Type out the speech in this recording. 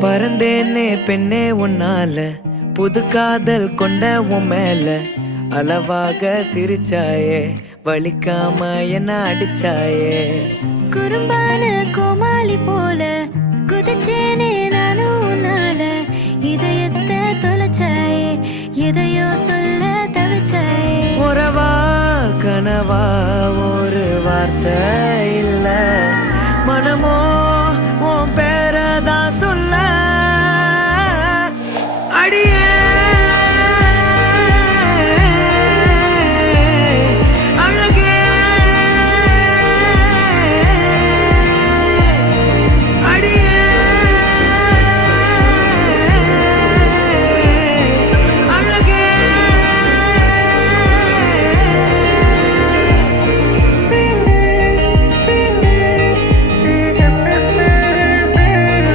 பறந்தேனே பெண்ணே உன்னால, புது காதல் கொண்ட உன் மேல. அளவாக சிரிச்சாயே, வலிக்காம என்ன அடிச்சாயே. குறும்பான கோமாளி போல குதிச்சேனே நானும் உன்னால. இதயத்தை தொலைச்சாயே, எதையோ சொல்ல தவிச்சாயே. உறவா கனவா ஒரு வார்த்தை